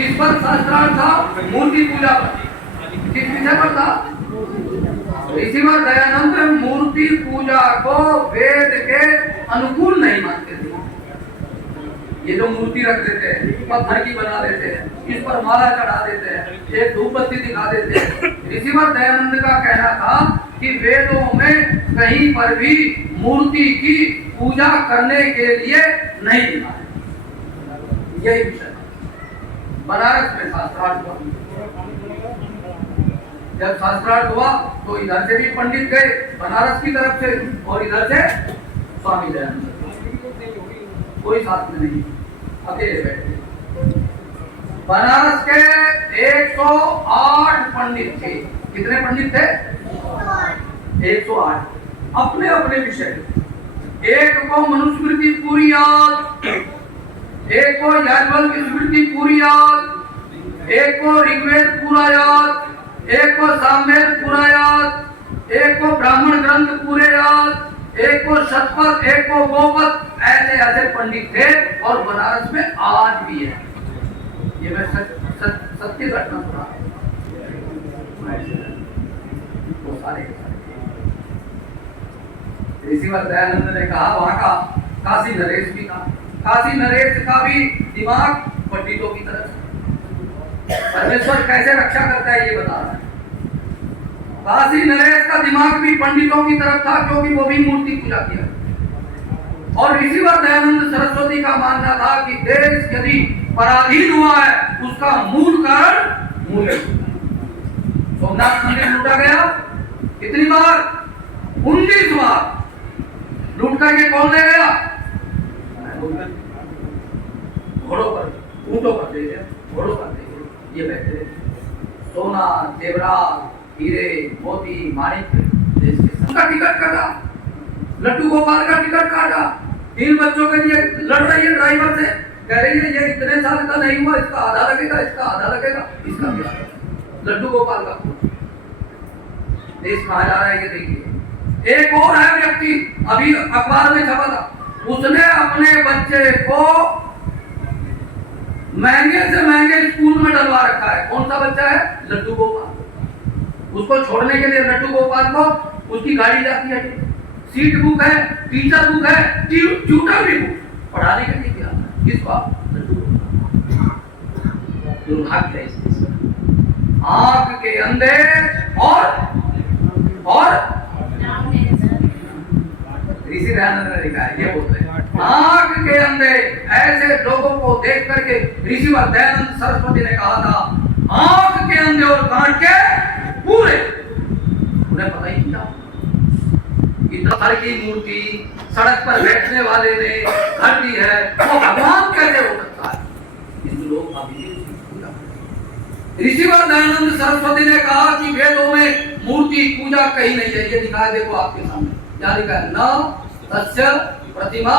किस पर शास्त्रार्थ था? मूर्ति पूजा पर। किस विषय पर था? ऋषिवर दयानंद मूर्ति पूजा को वेद के अनुकूल नहीं मानते थे। ये जो मूर्ति रख देते हैं, पत्थर की बना देते हैं, इस पर माला चढ़ा देते हैं, एक धूप बत्ती दिखा देते हैं। ऋषिवर दयानंद का कहना था कि वेदों में कहीं पर भी मूर्ति की पूजा करने के लिए नहीं लिखा है। यही विषय बनारस में शास्त्रार्थ हुआ। जब शास्त्रार्थ हुआ तो इधर से भी पंडित गए बनारस की तरफ से और इधर से स्वामी दयानंद, कोई साथ में नहीं, अकेले बैठे। बनारस के 108 पंडित थे। कितने पंडित थे? 108, अपने अपने विषय। एक को मनुस्मृति पूरी याद, एक को याज्ञवल्क्य की स्मृति पूरी याद, एक को ऋग्वेद पूरा याद, एक को सामवेद पूरा याद, एक को ब्राह्मण ग्रंथ पूरे याद, एक को शतपथ, एक को गोपथ। ऐसे ऐसे पंडित थे और बनारस में आज भी है। ये मैं सत्य घटना सुना है। वो सारे ऋषिवर दयानंद ने कहा वहां का काशी नरेश भी था। काशी नरेश का भी दिमाग पंडितों की तरफ। परमेश्वर कैसे रक्षा करता है ये बता रहा है। काशी नरेश का दिमाग भी पंडितों की तरफ था, क्योंकि वो भी मूर्ति पूजा किया। और ऋषिवर दयानंद सरस्वती का मानना था कि देश यदि पराधीन हुआ है उसका मूल कारण मूल्य। सोमनाथ मंदिर लूटा गया कितनी बार? 19 बार। लूट करके कौन ले गया? घोड़ों पर, ऊंटों पर ले गया, घोड़ों पर ले गया। ये बैठे सोना, जेवरात, हीरे, मोती, माणिक देश के सबका टिकट काटा। लड्डू गोपाल का टिकट काटा। 3 बच्चों के लिए लड़ रही है ड्राइवर से, कह रही है ये इतने साल का नहीं हुआ, इसका आधा लगेगा, इसका आधा लगेगा, इसका क्या? लड्डू गोपाल का देश कहा जा रहा है ये देखिए। एक और है व्यक्ति, अभी अखबार में छपा था, उसने अपने बच्चे को महंगे से महंगे स्कूल में डलवा रखा है। कौन सा बच्चा है? लड्डू गोपाल। उसको छोड़ने के लिए लड्डू गोपाल को उसकी गाड़ी जाती है, सीट बुक है, टीचर बुक है, ट्यूटर भी बुक, पढ़ाने के लिए क्या? किसका? लड्डू गोपाल। दुर्भाग्य है इसमें। आंख के अंधे और ऋषि दयानंद ने लिखा है, ये बोलते हैं आंख के अंधे ऐसे लोगों को देख करके ऋषिवर दयानंद सरस्वती ने कहा था, आंख के अंधे और कान के पूरे। उन्हें पता ही नहीं था इतना हर की मूर्ति सड़क पर बैठने वाले ने घर दी है, वो भगवान कैसे हो सकता है? हिंदू लोग अभी ऋषिवर दयानंद सरस्वती ने कहा कि वेदों में मूर्ति पूजा कहीं नहीं है। ये लिखा है, देखो आपके सामने क्या लिखा है? न तस्य प्रतिमा,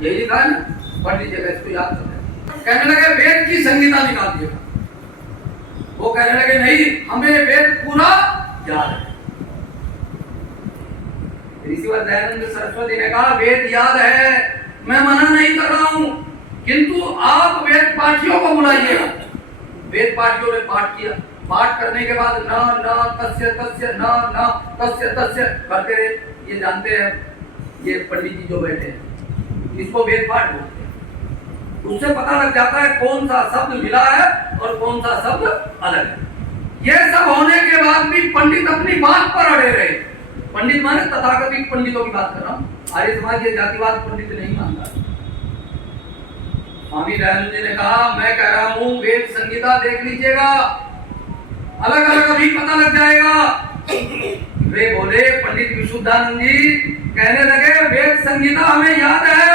यही लिखा है ना, पढ़ लीजिएगा, इसको याद कर। कहने लगे वेद की संहिता निकाल दिएगा। वो कहने लगे नहीं, हमें वेद पूरा याद है। ऋषिवर दयानंद सरस्वती ने कहा वेद याद है, मैं मना नहीं कर रहा हूं, किंतु आप वेद पाठियों को बुलाइएगा। वेद पाठियों ने पाठ किया। पाठ करने के बाद न तस्य तस्य न तस्य तस्य करते रहे। ये जानते हैं ये पंडित जी जो बैठे हैं, इसको वेद पाठ बोलते हैं। उससे पता लग जाता है कौन सा शब्द मिला है और कौन सा शब्द अलग है। ये सब होने के बाद भी पंडित अपनी बात पर अड़े रहे। पंडित माने तथाकथित पंडितों की बात कर रहा हूं। आर्य समाज ये जातिवाद पंडित नहीं मानता। स्वामी दयानंद जी ने कहा मैं कह रहा हूं वेद संहिता देख लीजिएगा, अलग अलग अभी पता लग जाएगा। वे बोले पंडित विशुद्धानंद जी कहने लगे वेद संहिता हमें याद है।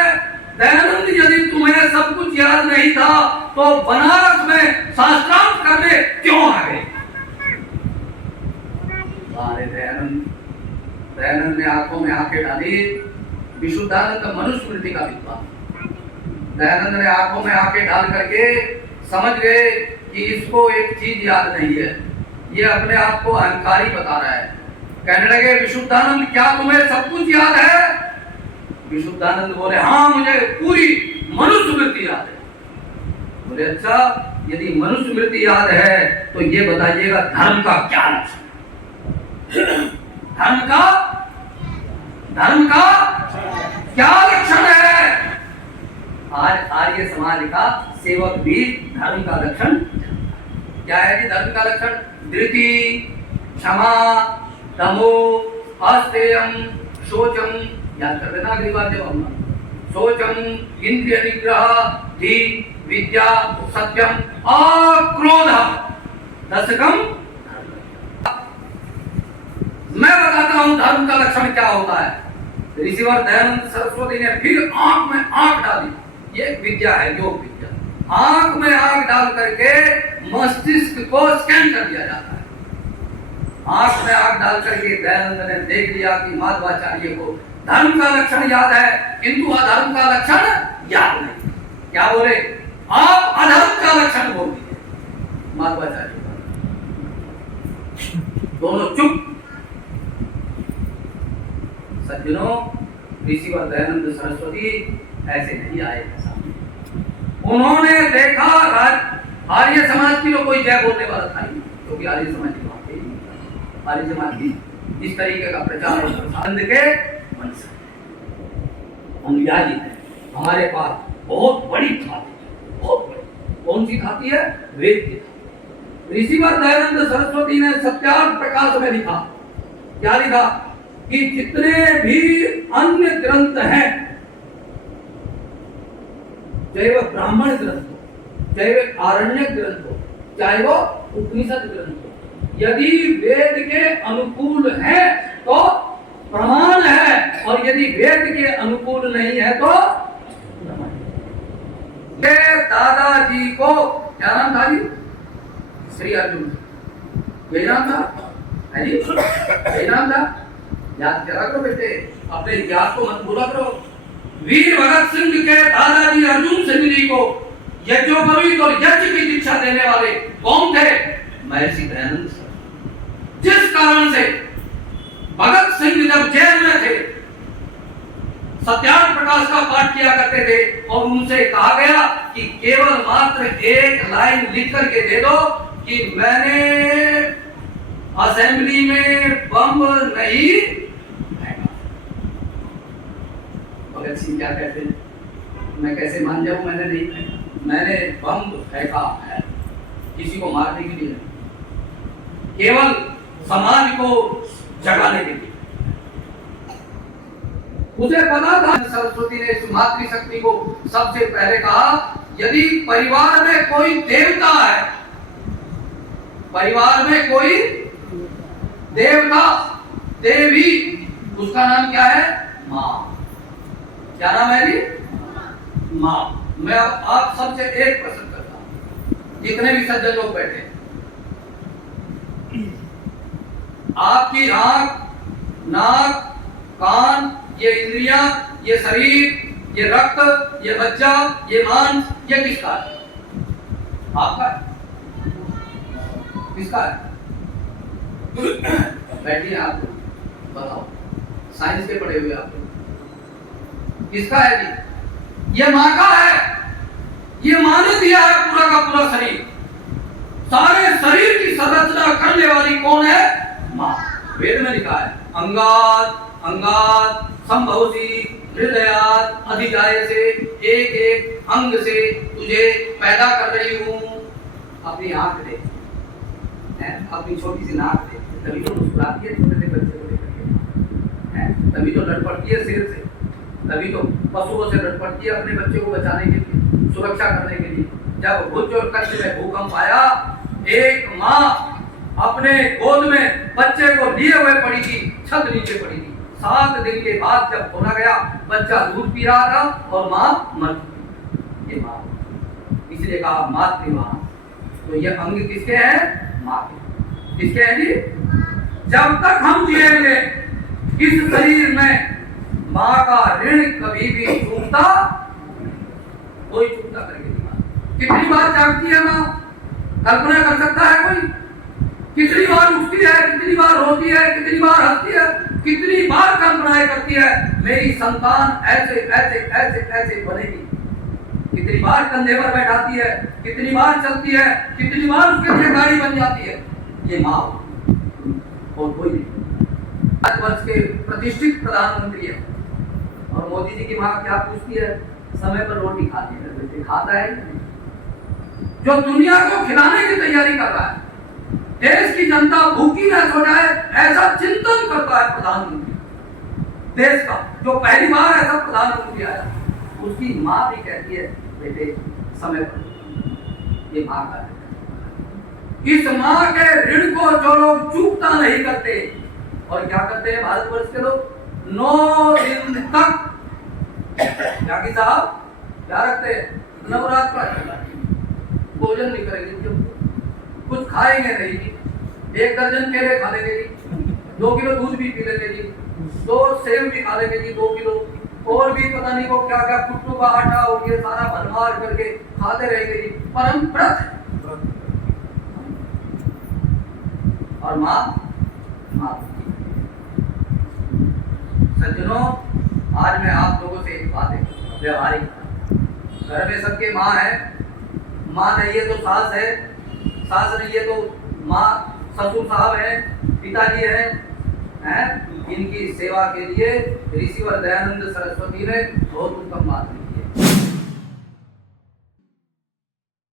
दयानंद यदि तुम्हें सब कुछ याद नहीं था तो बनारस में शास्त्रार्थ करने क्यों आ गए? दयानंद ने आंखों में आंखें डाली। विशुद्धानंद मनुस्मृति का विद्वान, दयानंद ने आंखों में आंखें डाल करके समझ गए कि इसको एक चीज याद नहीं है, ये अपने आप को अहंकारी बता रहा है। कहने लगे विशुद्धानंद क्या तुम्हें सब कुछ याद है? विशुद्धानंद बोले हाँ मुझे पूरी मनुस्मृति याद है। बोले अच्छा, यदि मनुष्य मृत्यु याद है तो ये बताइएगा धर्म का क्या लक्षण? धर्म का क्या लक्षण है? आज आर्य समाज का सेवक भी धर्म का लक्षण क्या है? कि धर्म का लक्षण धृति, क्षमा, तमो, अस्तेयम, शोचम, याद कर लेना अगली बार जब हम शोचम, इंद्रिय निग्रह, धी, विद्या, सत्यम, अक्रोध, दशकम। मैं बताता हूं धर्म का लक्षण क्या होता है। ऋषिवर दयानंद सरस्वती ने फिर आंख में आंख डाली। ये विद्या है, योग विद्या। आंख में आंख डाल करके मस्तिष्क को स्कैन कर दिया जाता है। आंख में आंख डाल करके दयानंद ने देख लिया कि माधवाचार्य को धर्म का लक्षण याद है किंतु अधर्म का लक्षण याद नहीं। क्या बोले? आप अधर्म का लक्षण बोल दीजिए। माधवाचार्य दोनों चुप। सज्जनों, ऋषिवर दयानंद सरस्वती ऐसे नहीं आए सामने। उन्होंने देखा आर्य समाज की तो कोई जय बोलने वाला था ही, क्योंकि आर्य समाज की बात ही आर्य समाज की इस तरीके का प्रचार और प्रसार के अनुयायी है। हमारे पास बहुत बड़ी खाती है, बहुत बड़ी। कौन सी खाती है? वेद की। ऋषिवर दयानंद सरस्वती ने सत्यार्थ प्रकाश में लिखा। क्या लिखा? कि जितने भी अन्य ग्रंथ हैं, चाहे वह ब्राह्मण ग्रंथ हो, चाहे वह आरण्यक ग्रंथ हो, चाहे वो उपनिषद ग्रंथ हो, यदि वेद के अनुकूल है तो प्रमाण है, और यदि वेद के अनुकूल नहीं है तो दादाजी को क्या नाम था जी? श्री अर्जुन, यही नाम था है जी, यही नाम था। याद करा करो बेटे, अपने इतिहास को मत भूला करो। वीर भगत सिंह के दादाजी अर्जुन सिंह जी को यज्ञोपवीत और यज्ञ की दीक्षा देने वाले कौन थे? महर्षि दयानंद सर। जिस कारण से भगत सिंह जब जेल में थे, सत्यार्थ प्रकाश का पाठ किया करते थे और उनसे कहा गया कि केवल मात्र एक लाइन लिख करके दे दो कि मैंने असेंबली में बम नहीं फेंका। भगत सिंह क्या कहते हैं? मैं कैसे मान जाऊं मैंने नहीं फेंका? मैंने बम फेंका है किसी को मारने के लिए, केवल समाज को जगाने के लिए। उसे पता था। सरस्वती ने इस मातृशक्ति को सबसे पहले कहा, यदि परिवार में कोई देवता है, परिवार में कोई देवता देवी, उसका नाम क्या है? माँ। क्या नाम है जी? माँ। मैं आप सबसे एक प्रश्न करता हूं, जितने भी सज्जन लोग बैठे हैं, आपकी आंख, नाक, कान, ये इंद्रियां, ये शरीर, ये रक्त, ये मज्जा, ये मांस, ये किसका है? आपका है? किसका है? बैठिए, आप बताओ, साइंस के पढ़े हुए आप किसका है जी? ये माँ का है। ये माँ ने दिया है पूरा का पूरा शरीर। सारे शरीर की संरचना करने वाली कौन है? माँ। वेद में लिखा है, अंगात अंगात संभवसी हृदयात अधिजायसे, एक एक अंग से तुझे पैदा कर रही हूँ। अपनी आंख दे, अपनी छोटी सी नाक दे, तभी तो मुस्कुराती है छोटे से बच्चे को लेकर, तभी तो लड़ पड़ती है सिर से, तभी तो पशुओं से लड़ पड़ती है अपने बच्चे को बचाने के लिए, सुरक्षा करने के लिए। जब भुज और कच्छ में भूकंप आया, एक माँ अपने गोद में बच्चे को लिए हुए पड़ी थी, छत नीचे पड़ी थी। 7 दिन के बाद जब खोला गया, बच्चा दूध पी रहा था और माँ मर चुकी। ये माँ, इसलिए कहा मातृमाँ। तो ये अंग किसके हैं? माँ के। किसके हैं जी? जब तक हम जिएंगे इस शरीर में माँ का ऋण कभी भी चूकता, कोई चूकता करके नहीं। कितनी बार जागती है माँ? कल्पना कर सकता है कोई? कितनी बार उठती है, कितनी बार रोती है, कितनी बार हंसती है, कितनी बार कल्पनाएं करती है, मेरी संतान ऐसे ऐसे ऐसे ऐसे बनेगी। कितनी बार कंधे पर बैठाती है, कितनी बार चलती है, कितनी बार उसके लिए गाड़ी बन जाती है। ये माँ और कोई नहीं। 5 वर्ष के प्रतिष्ठित प्रधानमंत्री है और मोदी जी की माँ क्या पूछती है, समय पर रोटी खाती है, बेटे खाता है नहीं? जो दुनिया को खिलाने की तैयारी कर रहा है, देश की जनता भूखी न सो जाए ऐसा चिंतन करता है प्रधानमंत्री देश का, जो पहली बार ऐसा प्रधानमंत्री आया। उसकी माँ भी कहती है बेटे समय पर। ये माँ का है। इस माँ के ऋण को जो लोग चूकता नहीं करते, और क्या करते हैं भारतवर्ष के लोग, 9 दिन तक जाकी साहब क्या रखते हैं, नवरात्र भोजन नहीं करेंगे, कुछ खाएंगे नहीं जी, 1 दर्जन केले खा लेंगे जी, 2 किलो दूध भी पी लेंगे जी, 2 सेब भी खा लेंगे जी, 2 किलो, और भी पता नहीं वो क्या क्या कुट्टू का आटा और ये सारा भरमार करके खाते रहेंगे जी। परम व्रत। और माँ सज्जनों, आज मैं आप लोगों से एक बात है व्यवहारिक, घर में सबके माँ है, माँ नहीं है तो सास है, सास नहीं है तो माँ ससुर साहब है, पिताजी हैं, इनकी सेवा के लिए ऋषिवर दयानंद सरस्वती ने बहुत उत्तम बात की।